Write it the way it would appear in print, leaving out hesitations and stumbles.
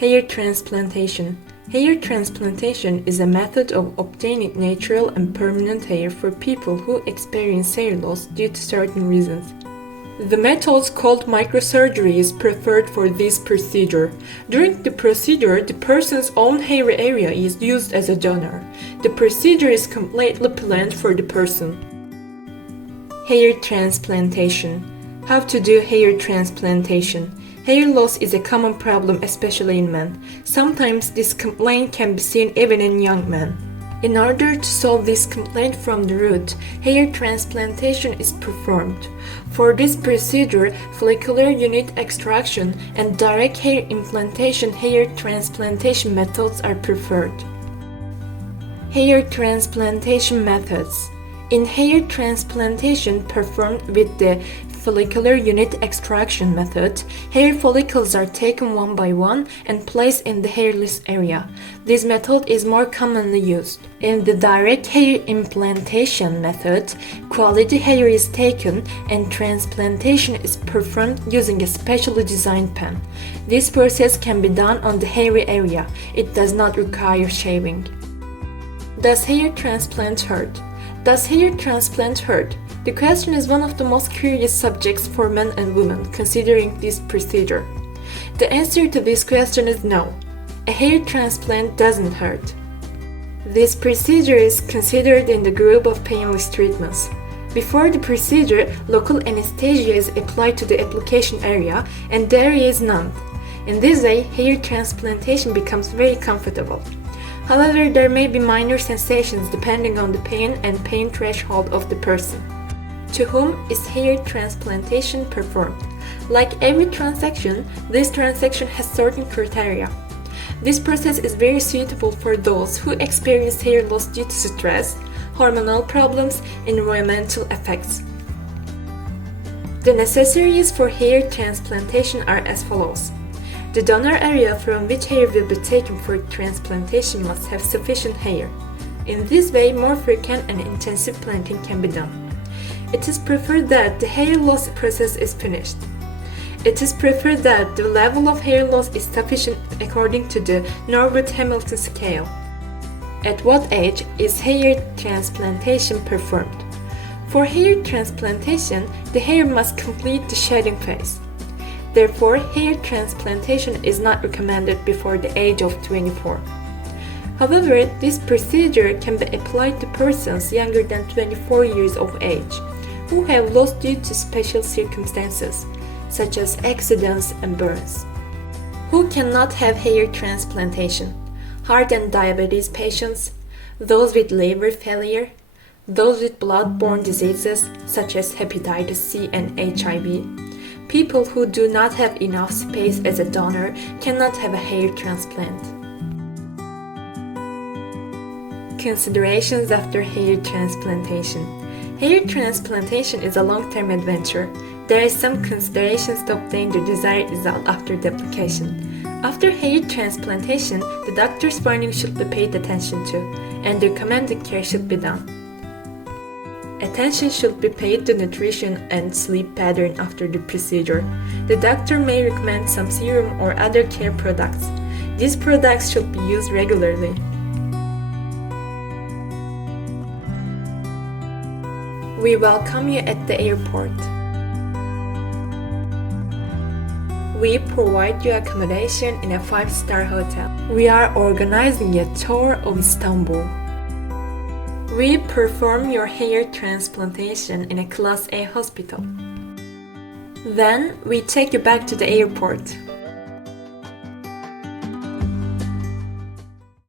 Hair transplantation. Hair transplantation is a method of obtaining natural and permanent hair for people who experience hair loss due to certain reasons. The method called microsurgery is preferred for this procedure. During the procedure, the person's own hair area is used as a donor. The procedure is completely planned for the person. Hair transplantation. How to do hair transplantation. Hair loss is a common problem, especially in men. Sometimes this complaint can be seen even in young men. In order to solve this complaint from the root, hair transplantation is performed. For this procedure, follicular unit extraction and direct hair implantation hair transplantation methods are preferred. Hair transplantation methods. In hair transplantation performed with the follicular unit extraction method, hair follicles are taken one by one and placed in the hairless area. This method is more commonly used. In the direct hair implantation method, quality hair is taken and transplantation is performed using a specially designed pen. This process can be done on the hairy area. It does not require shaving. Does hair transplant hurt? Does hair transplant hurt? The question is one of the most curious subjects for men and women considering this procedure. The answer to this question is no. A hair transplant doesn't hurt. This procedure is considered in the group of painless treatments. Before the procedure, local anesthesia is applied to the application area and the area is numbed. In this way, hair transplantation becomes very comfortable. However, there may be minor sensations depending on the pain and pain threshold of the person. To whom is hair transplantation performed? Like every transaction, this transaction has certain criteria. This process is very suitable for those who experience hair loss due to stress, hormonal problems, and environmental effects. The necessaries for hair transplantation are as follows. The donor area from which hair will be taken for transplantation must have sufficient hair. In this way, more frequent and intensive planting can be done. It is preferred that the hair loss process is finished. It is preferred that the level of hair loss is sufficient according to the Norwood-Hamilton scale. At what age is hair transplantation performed? For hair transplantation, the hair must complete the shedding phase. Therefore, hair transplantation is not recommended before the age of 24. However, this procedure can be applied to persons younger than 24 years of age, who have lost due to special circumstances, such as accidents and burns. Who cannot have hair transplantation? Heart and diabetes patients, those with liver failure, those with blood-borne diseases such as hepatitis C and HIV. People who do not have enough space as a donor cannot have a hair transplant. Considerations after hair transplantation. Hair transplantation is a long-term adventure. There are some considerations to obtain the desired result after the application. After hair transplantation, the doctor's warning should be paid attention to, and the recommended care should be done. Attention should be paid to nutrition and sleep pattern after the procedure. The doctor may recommend some serum or other care products. These products should be used regularly. We welcome you at the airport. We provide you accommodation in a 5-star hotel. We are organizing a tour of Istanbul. We perform your hair transplantation in a Class A hospital. Then we take you back to the airport.